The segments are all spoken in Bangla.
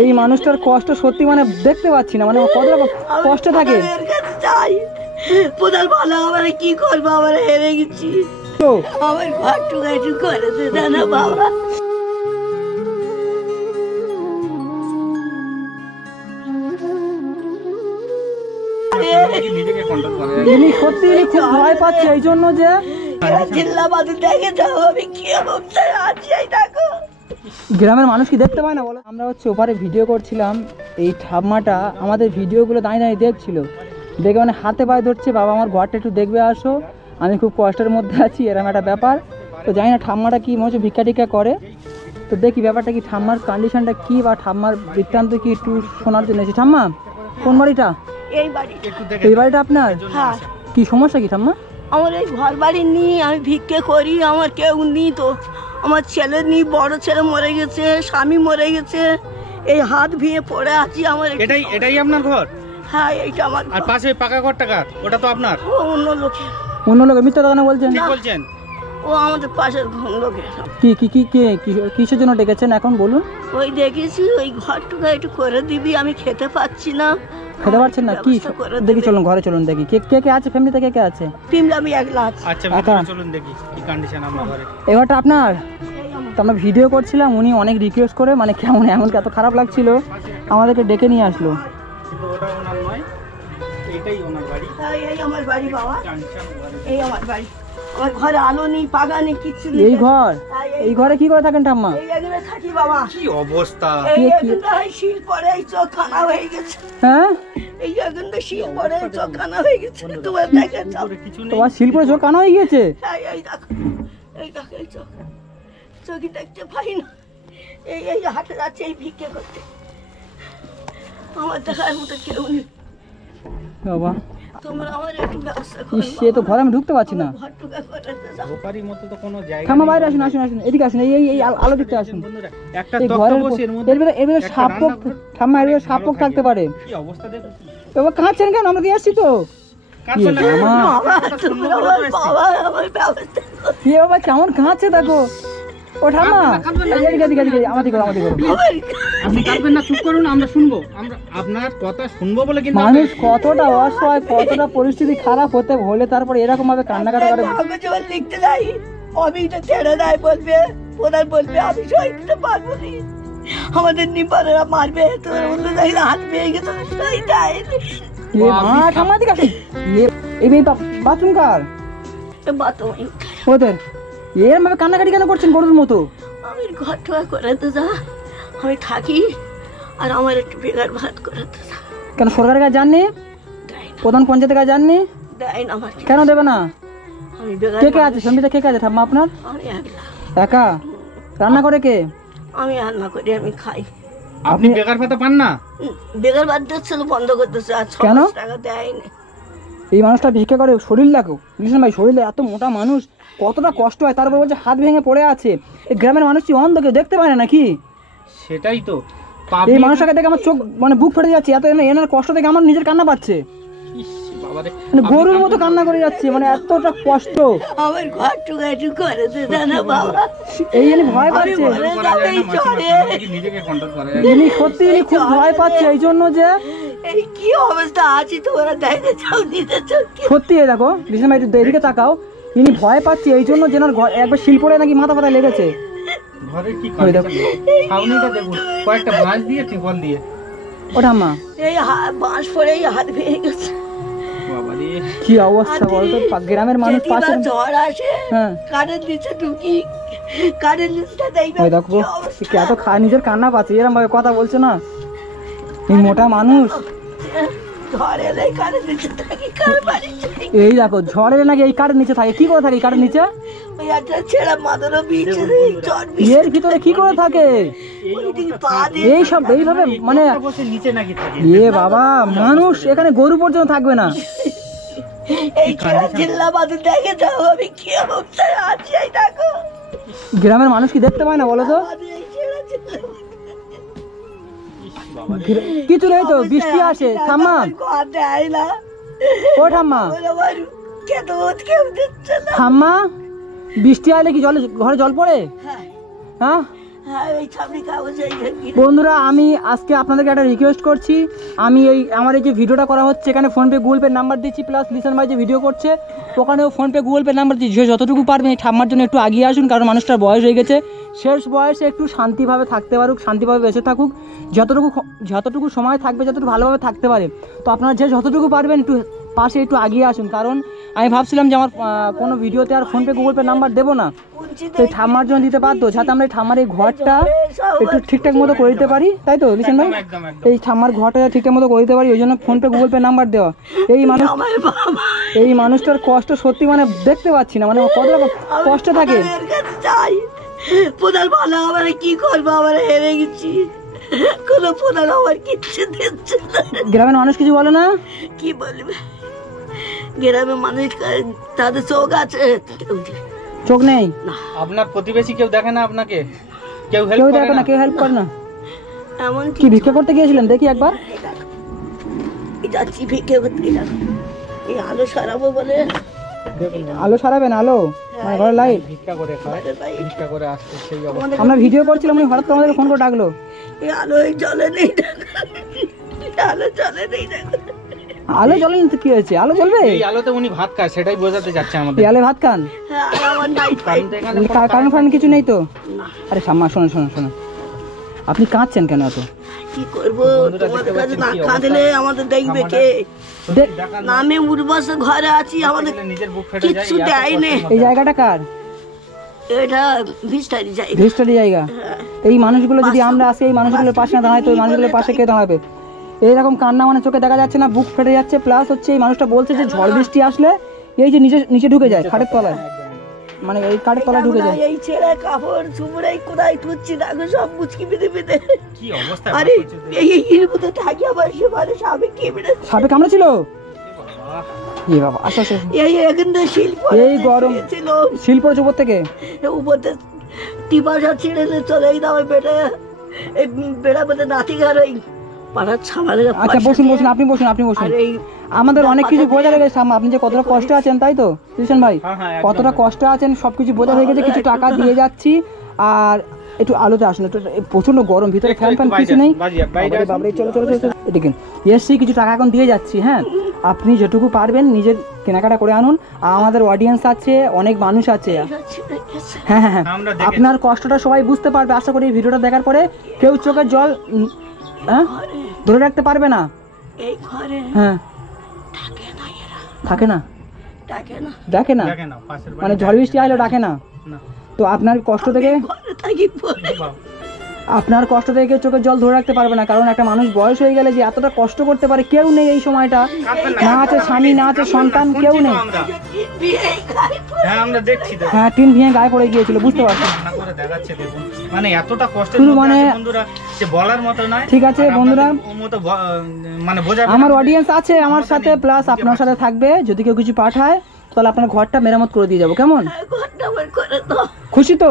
এই মানুষটার কষ্ট সত্যি মানে দেখতে পাচ্ছি না, মানে কতটা কষ্ট থাকে। কি করবো, আমার হেরে গেছি, আমার ঘর টুকাইটু করে দে না বাবা। ইনি সত্যি খুব ভয় পাচ্ছে এই জন্য যে গ্রামের মানুষ কি দেখতে পায় না বলো? আমরা হচ্ছে ওপারে ভিডিও করছিলাম, এই ঠাম্মাটা আমাদের ভিডিওগুলো দাঁড়িয়ে দাঁড়িয়ে দেখছিল, দেখে মানে হাতে পায়ে ধরছে, বাবা আমার ঘরটা একটু দেখবে আসো, আমি খুব কষ্টের মধ্যে আছি, এরকম একটা ব্যাপার। তো জানি না ঠাম্মাটা কি মনে হচ্ছে ভিক্ষা টিক্ষা করে, তো দেখি ব্যাপারটা কি, ঠাম্মার কন্ডিশনটা কি বা ঠাম্মার বৃত্তান্ত কি একটু শোনার জন্য এসেছি। ঠাম্মা কোন বাড়িটা? এই বাড়িটা আপনার? হ্যাঁ। কি সমস্যা কি ঠাম্মা? আমার এই ঘর বাড়ি নিয়ে আমি ভিক্ষে করি, আমার কেউ নেই তো, আমার ছেলে নেই, বড় ছেলে মরে গেছে, স্বামী মরে গেছে, এই হাত ভেঙে পড়ে আছি। আমার এটাই আপনার ঘর? হ্যাঁ এইটা আমার। আর পাশে পাকা ঘরটা কার? ওটা তো আপনার। অন্য লোকের। অন্য লোকের? মিথ্যা কথা বলছেন? কি বলছেন? ও আমাদের পাশের লোকের। কি কি কি কিসের জন্য ডেকেছেন এখন বলুন? ওই দেখেছি ওই ঘরটুকু একটু করে দিবি, আমি খেতে পাচ্ছি না। খেতে পারছেন না? কি দেখি, চলুন ঘরে চলুন দেখি কে কে আছে, ফ্যামিলিতে কে কে আছে? আমি একলা আছি। আচ্ছা ভিতরে চলুন দেখি কি কন্ডিশন আমার ঘরে। এই ঘরটা আপনার? তো আমরা ভিডিও করছিলাম, উনি অনেক রিকোয়েস্ট করে, মানে কেমন এমন এত খারাপ লাগছিল আমাদেরকে ডেকে নিয়ে আসলো। কিন্তু ওটা ওনার নয়, এটাই ওনার বাড়ি। এই আমার বাড়ি বাবা, এই আমার বাড়ি। আমার ঘরে আলো নেই, পাগা নেই, কিছু নেই। এই ঘর? এই ঘরে কি করে থাকেন ঠাম্মা? এই এখানে থাকি বাবা। কি অবস্থা! এই এখানে শীল পড়ে এই চোখখানা হয়ে গেছে। হ্যাঁ এই এখানে শীল পড়ে চোখখানা হয়ে গেছে। তোমার দেখে তোমার শীল পড়ে চোখ কানা হয়ে গেছে? এই দেখো, এই দেখো, এই চোখই দেখতে পাই না। এই হাটে যাচ্ছে এই ভিক্ষে করতে, আমার দেখার মতো কেউ নেই বাবা। তোমরা আমার একটু ব্যবস্থা করো। সে তো ঘরে আমি ঢুকতে পারছি না। ঘরটুকা করে দাও। ওপারির মতো তো কোনো জায়গা ঠাম্মা বাইরে আসুন, আসুন আসুন, এদিকে আসুন, এই আলো দিকতে আসুন। একটা তক্তা বসের মধ্যে এর সাপ পোক, ঠাম্মা এর সাপ পোক থাকতে পারে। কি অবস্থা দেখো। বাবা কাঁদছেন কেন? আমরা দিয়ে আসছি তো। কাঁদছেন না? বাবা আমার ব্যবস্থা করো। কি বাবা কেমন কাঁদছে দেখো। ও ঠাম্মা এদিকে আমাদের আপনি কাঁদবেন না, চুপ করুন, আমরা শুনবো, আমরা আপনার কথা শুনবো বলে। কিন্তু মানুষ কতটা অসহায়, কতটা পরিস্থিতি খারাপ হতে হলে তারপরে এরকম ভাবে কান্নাকাটা করে। লিখতে যাই অমিটা ছেড়ে দেয়, বলবে প্রধান বলবে আমি সই দিতে পারবো না, আমাদের নিপারেরা মারবে, তোর বলতে যাই হাত পেয়ে গেছে সই দেয়। ঠাম্মা দিকে আসুন। এই বাথরুম কার? ওদের এরম ভাবে কান্নাকাটি কেন করছেন গরুর মতো? আমি ঘর ঠোয়া করে তো যা, আমি থাকি, আর আমার একটু বেগার ভাত করে তো যা। কেন সরকারের কাছে যাননি? প্রধান পঞ্চায়েতের কাছে যাননি? দেয় না আমার। কেন দেবে না? আমি বেগার। কে কে আছে ফ্যামিলিতে? কে কে আছে ঠাম্মা আপনার? আমি একলা। একা? রান্না করে কে? আমি রান্না করি, আমি খাই। আপনি বেকার ভাতা পান না? বেগার ভাত দিচ্ছিল, বন্ধ করতেছে, আর 6 টাকা দেয়নি। এই মানুষটা ভিক্ষা করে, শরীর লাগো লিসন ভাই, শরীরে এত মোটা মানুষ কতটা কষ্ট হয়, তারপর বলছে হাত ভেঙে পড়ে আছে। এই গ্রামের মানুষ কি অন্ধ, কেউ দেখতে পায় না নাকি? সেটাই তো। এই মানুষটাকে দেখে আমার চোখ মানে বুক ফেটে যাচ্ছে, এত এনার কষ্ট দেখে আমার নিজের কান্না পাচ্ছে, মানে গরুর মতো কান্না করে যাচ্ছে, মানে এতটা কষ্ট। আমার ঘর টুকাইটু করে দে না বাবা। এই জন্য ভয় পাচ্ছে, ইনি সত্যি খুব ভয় পাচ্ছে এই জন্য যে এই কি অবস্থা আছি তোমরা দেখে চাও, নিতে চাও। সত্যি এই দেখো লিসন ভাই, একটু এদিকে তাকাও, ইনি ভয় পাচ্ছে এই জন্য যে একবার শিল পড়ে নাকি মাথা ফাথা লেগেছে। ঘরে কি করে ছাউনিটা দেখুন, কয়েকটা বাঁশ দিয়ে টিপল দিয়ে। ও ঠাম্মা এই বাঁশ পড়ে হাত ভেঙে গেছে। বাবারে কি অবস্থা বলতো, গ্রামের মানুষ পাশে ঝড় আসে, কারের নিচে ঢুকি, কারের নিচটা দেখবে। ওই দেখো এত নিজের কান্না পাচ্ছে, এরকম ভাবে কথা বলছে না, এই মোটা মানুষ। এই দেখো ঝড়ে নাকি এই কারের নিচে থাকে, কি করে থাকে এই কারের নিচে? এর ভিতরে কি করে থাকে এইসব এইভাবে, মানে এ বাবা মানুষ এখানে গরু পর্যন্ত থাকবে না। গ্রামের মানুষ কি দেখতে পায় না বলো তো? কিছু নেই তো, বৃষ্টি আসে। ঠাম্মা ও ঠাম্মা, ঠাম্মা বৃষ্টি আলে কি ঘরে জল পড়ে? হ্যাঁ হ্যাঁ এই ছাবড়ি কাগজ এই বন্ধুরা আমি আজকে আপনাদেরকে একটা রিকোয়েস্ট করছি, আমি আমার এই যে ভিডিওটা করা হচ্ছে এখানে ফোনপে গুগল পে নাম্বার দিচ্ছি, প্লাস লিসন ভাই যে ভিডিও করছে ওখানেও ফোনপে গুগল পে নাম্বার দিচ্ছি। যতটুকু পারবেন এই ঠাম্মার জন্য একটু আগিয়ে আসুন, কারণ মানুষটার বয়স হয়ে গেছে, শেষ বয়সে একটু শান্তিভাবে থাকতে পারুক, শান্তিভাবে বেঁচে থাকুক, যতটুকু সময় থাকবে, যতটুকু ভালোভাবে থাকতে পারে। তো আপনারা যে যতটুকু পারবেন একটু পাশে একটু আগিয়ে আসুন, কারণ আমি ভাবছিলাম যে আমার কোনো ভিডিওতে আর ফোনপে গুগল পে নাম্বার দেবো না, তো এই ঠাম্মার জন্য দিতে বাধ্য, যাতে আমরা এই ঠাম্মার এই ঘরটা একটু ঠিকঠাক মতো করে দিতে পারি, তাই তো লিসন ভাই? এই ঠাম্মার ঘরটা ঠিকঠাক মতো করে দিতে পারি, ওই জন্য ফোনপে গুগল পে নাম্বার দেওয়া। এই মানুষটার কষ্ট সত্যি মানে দেখতে পাচ্ছি না, মানে কতটা কষ্ট থাকে। প্রধান ভালো আমার কি করবো, আমার হেরে গেছি, কোনো প্রধান আমার কিচ্ছু দিচ্ছে না। গ্রামের মানুষ কিছু বলে না? কি বলবে, গ্রামের মানুষ তাদের চোখ আছে, চোখ নেই? আপনার প্রতিবেশী কেউ দেখে না আপনাকে? কেউ কেউ দেখে না, কেউ হেল্প করে না? এমন কি ভিক্ষা করতে গিয়েছিলেন দেখি একবার? যাচ্ছি ভিক্ষা করতে, এই আলো সারাবো বলে। আলো সারাবেন? আলো মানে ঘরের লাইট? ভিক্ষা করে খায়, ভিক্ষা করে আসছে সেই অবস্থা। আমরা ভিডিও করছিলাম, উনি হঠাৎ আমাদের ফোন করে ডাকলো। এই আলো জ্বলে নেই, আলো জ্বলে নেই। আলো জ্বলে না তো কি হয়েছে, আলো জ্বলবে। এই আলোতে উনি ভাত খায়, সেটাই বোঝাতে যাচ্ছে আমাদের। এই আলোয় ভাত খান? হ্যাঁ, আর আমার নাইট ফাইট কারণ ফারণ কিছু নেই তো? আরে সাম্মা শোনো শোনো শোনো, আপনি কাঁদছেন কেন এত? কি করবো, তোমাদের কাছে না কাঁদলে আমাদের দেখবে কে? না আমি উর্বশ ঘরে আছি, আমাদের নিজের বুক ফেটে যায়। কিচ্ছু দেয় না। এই জায়গাটা কার? এটা ভিস্টারি জায়গা, ভিস্টারি জায়গা। এই মানুষগুলো যদি আমরা আসি, এই মানুষগুলোর পাশে না দাঁড়াই, তো ওই মানুষগুলোর পাশে কে দাঁড়াবে? এইরকম কান্না মানে চোখে দেখা যাচ্ছে না, বুক ফেটে যাচ্ছে, প্লাস হচ্ছে এই মানুষটা বলছে যে ঝড় বৃষ্টি আসলে এই যে নিচে ঢুকে যায় খাটের তলায়, মানে এই খাটের তলায় ঢুকে যায়। এই ছেলে কাপড় চুপড়ে কোথায় তুচ্ছি দেখো, সব মুচকি বেঁধে বেঁধে। কি অবস্থা! আরে এই এর মধ্যে থাকি আবার সে মানুষ সাপে কেমড়ে, সাপে কামড়েছিল? এই বাবা, আসো আসো। এই এখানটা শিল্প, এই গরম ছিল শিল্পর উপর থেকে উপরতে টিপাশা ছিঁড়ে চলে দাও বেটা, এই বেড়া মধ্যে নাতি ঘর ওই পাড়ার ছামালে। আচ্ছা বসুন বসুন, আপনি বসুন আপনি বসুন। আমাদের অনেক কিছু বোঝা হয়ে গেছে, আপনি যে কতটা কষ্ট আছেন, তাই তো কৃষ্ণ ভাই? কতটা কষ্ট আছেন সবকিছু বোঝা হয়ে গেছে, কিছু টাকা দিয়ে যাচ্ছি। আর একটু আলোতে আসুন, একটু প্রচন্ড গরম, ভিতরে ফ্যান ফ্যান কিছু নেই। বাবরে চলো চলো চলো, দেখেন এসছি, কিছু টাকা এখন দিয়ে যাচ্ছি। হ্যাঁ, আপনি যেটুকু পারবেন নিজের কেনাকাটা করে আনুন, আর আমাদের অডিয়েন্স আছে, অনেক মানুষ আছে। হ্যাঁ হ্যাঁ হ্যাঁ, আপনার কষ্টটা সবাই বুঝতে পারবে আশা করি। এই ভিডিওটা দেখার পরে কেউ চোখের জল ধরে রাখতে পারবে না। এই ঘরে হ্যাঁ থাকে না, ডাকে না, মানে ঝড় বৃষ্টি আসলে ডাকে না। তো আপনার কষ্ট থেকে কেউ চোখের জল ধরে রাখতে পারবে না, কারণ একটা মানুষ বয়স হয়ে গেলে যে এতটা কষ্ট করতে পারে কেউ নেই এই সময়টা। না আছে স্বামী, না আছে সন্তান, কেউ নেই। হ্যাঁ, টিন ভেঙে গায়ে পড়ে গিয়েছিল, বুঝতে পারছি। মানে এতটা কষ্ট মানে বন্ধুরা যে বলার মতো নয়। ঠিক আছে বন্ধুরা, মানে আমার অডিয়েন্স আছে আমার সাথে, প্লাস আপনার সাথে থাকবে। যদি কেউ কিছু পাঠায় তাহলে আপনার ঘরটা মেরামত করে দিয়ে যাবো, কেমন? খুশি তো?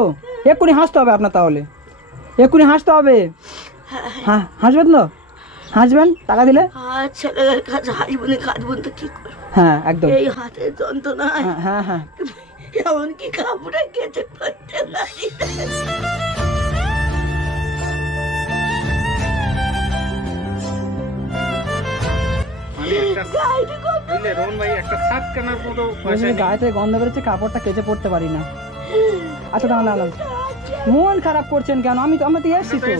এক্ষুনি হাসতে হবে আপনার, তাহলে এক্ষুনি হাসতে হবে। হ্যাঁ হাসবেন তো? হাসবেন টাকা দিলে? ছেলেদের কাছে হাসবনি কাঁদবন তো কি করবো? হ্যাঁ একদম। এই হাতের যন্ত্রণা, হ্যাঁ হ্যাঁ, এমনকি কাপড়ে কেটে পড়তে পারি। গায়ে গন্ধ বেরোচ্ছে, কাপড়টা কেচে পড়তে পারি না। আচ্ছা দাঁড়ান, মন খারাপ করছেন কেন? আমরা তো এসছি তো।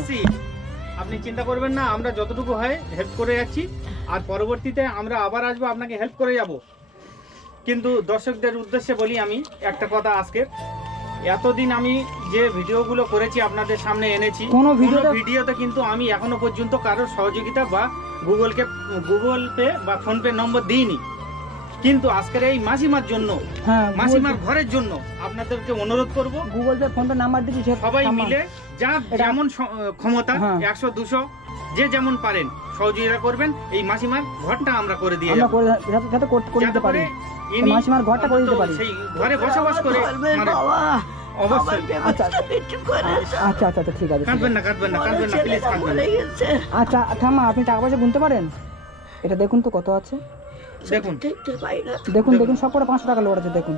আপনি চিন্তা করবেন না, আমরা যতটুকু হয় হেল্প করে যাচ্ছি, আর পরবর্তীতে আমরা আবার আসবো, আপনাকে হেল্প করে যাব। কিন্তু দর্শকদের উদ্দেশ্যে বলি আমি একটা কথা, আজকে এতদিন আমি যে ভিডিওগুলো করেছি আপনাদের সামনে এনেছি, কোনো ভিডিওতে কিন্তু আমি এখনো পর্যন্ত কারোর সহযোগিতা বা গুগল পে বা ফোন পে নম্বর দিইনি। কিন্তু আজকের এই মাসিমার জন্য, মাসিমার ঘরের জন্য আপনাদেরকে অনুরোধ করব, Google pay phone pay number দিচ্ছি, সবাই মিলে যার যেমন ক্ষমতা 100-200 যে যেমন পারেন সহযোগিতা করবেন। এই মাসিমার ঘরটা আমরা করে দিয়ে যাব, যাতে পারি মাসিমার ঘরটা করে দিতে পারি, সেই ঘরে বসবাস করে। অবশ্যই। আচ্ছা আচ্ছা আচ্ছা ঠিক আছে, কাঁদবেন না প্লিজ, কাঁদবেন না। আচ্ছা ঠাম্মা, আপনি টাকা পয়সা গুনতে পারেন? এটা দেখুন তো কত আছে, দেখুন দেখুন দেখুন, সব করে 500 টাকা লোড আছে, দেখুন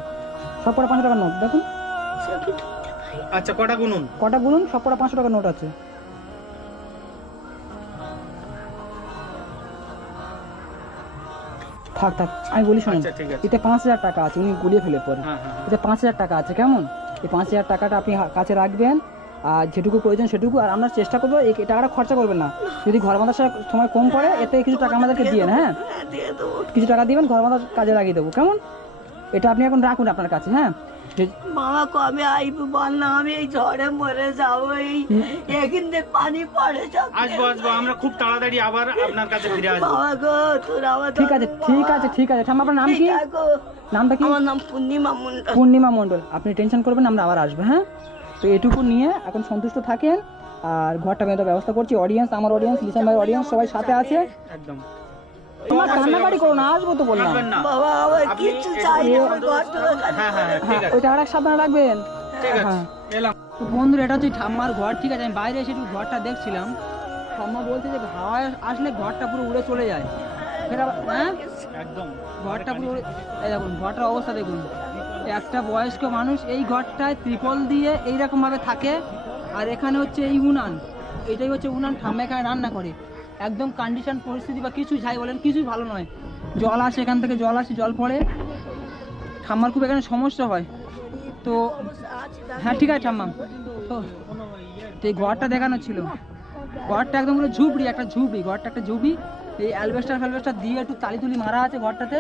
সব করে 500 টাকার নোট, দেখুন আচ্ছা, কটা গুনুন? কটা গুনুন, সব কটা 500 টাকার নোট আছে। থাক থাক, আমি বলি শোনেন, আচ্ছা, ঠিক আছে। এটা 5000 টাকা আছে, উনি গুলিয়ে ফেলে পরে। হ্যাঁ, হ্যাঁ, হ্যাঁ। এটা 5000 টাকা আছে, কেমন? এই 5000 টাকাটা আপনি কাছে রাখবেন, আর যেটুকু প্রয়োজন সেটুকু, আর আমরা চেষ্টা করবো এই টাকাটা খরচা করবেন না। যদি ঘর বাঁধার সময় কম পড়ে, এতে কিছু টাকা আমাদেরকে দিয়ে, হ্যাঁ দিয়ে দেবো। কিছু টাকা দিবেন, ঘর বাঁধার কাজে লাগিয়ে দেবো, কেমন? এটা আপনি এখন রাখুন আপনার কাছে, হ্যাঁ। মামা কবে আইবো বল না, আমি এই ঝড়ে মরে যাবো, এই এখানে পানি পড়ে সব। আসবো, আমরা খুব তাড়াতাড়ি আবার আপনার কাছে ফিরে আসবো। বাবা গো, তোর আমার ঠিক আছে ঠিক আছে ঠিক আছে। ঠাম্মা, আপনার নাম কি? নামটা কি? আমার নাম পূর্ণিমা মন্ডল। পূর্ণিমা মণ্ডল। আপনি টেনশন করবেন না, আমরা আবার আসবো, হ্যাঁ। তো এটুকু নিয়ে এখন সন্তুষ্ট থাকেন, আর ঘরটা বেঁধে ব্যবস্থা করছি। অডিয়েন্স, আমার অডিয়েন্স, লিসান ভাই অডিয়েন্স সবাই সাথে আছে। একদম। তোমার কান্নাকাটি করো না, আসবো তো বললাম। আসবেন না। বাবা আমার আপনি কিছু একটু- চাই না, আমার ঘরটা হ্যাঁ, হ্যাঁ, হ্যাঁ, ঠিক হ্যাঁ, আছে, ওই টাকাটা সাবধানে রাখবেন। ঠিক আছে, হ্যাঁ। এলাম। তো বন্ধুরা, এটা হচ্ছে ঠাম্মার ঘর, ঠিক আছে। আমি বাইরে এসে একটু ঘরটা দেখছিলাম। ঠাম্মা বলছে যে হাওয়া আসলে ঘরটা পুরো উড়ে চলে যায়। সেটা হ্যাঁ, একদম। ঘরটা পুরো এই দেখুন, ঘরটার অবস্থা দেখুন। একটা বয়স্ক মানুষ এই ঘরটায় ত্রিপল দিয়ে এইরকম ভাবে থাকে, আর এখানে হচ্ছে এই উনান, এটাই হচ্ছে উনান। ঠাম্মা এখানে রান্না করে। একদম কন্ডিশন পরিস্থিতি বা কিছু যাই বলেন, কিছুই ভালো নয়। জল আসে এখান থেকে, জল আসে, জল পড়ে, ঠাম্মার খুব এখানে সমস্যা হয়। তো হ্যাঁ, ঠিক আছে ঠাম্মা। তো এই ঘরটা দেখানো ছিল। ঘরটা একদম পুরো ঝুপড়ি, একটা ঝুপড়ি, ঘরটা একটা ঝুপড়ি। এই অ্যালবেস্টার দিয়ে একটু তালি মারা আছে ঘরটাতে।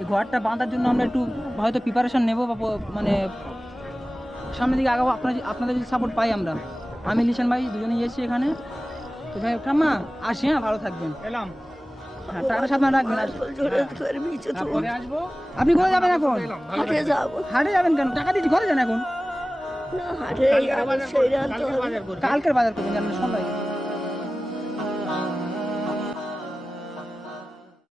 এই ঘরটা বাঁধার জন্য আমরা একটু হয়তো প্রিপারেশন নেবো, বা মানে সামনের দিকে আগাবো, আপনাদের যদি সাপোর্ট পাই আমরা। আমি লিসান ভাই দুজনেই এসেছি এখানে। তো যাই হোক ঠাম্মা, আসি, হ্যাঁ, ভালো থাকবেন। এলাম। হ্যাঁ, টাকাটা সাবধানে রাখবেন। তারপরে আসবো। আপনি কোথায় যাবেন এখন? হাটে যাবো হাটে যাবেন কেন? টাকা দিচ্ছি, ঘরে যান এখন। না, হাটে যাবো, সেই রাত তো হবে। কালকের বাজার করবো। কালকের বাজার করবেন, জানেন সন্ধ্যায়।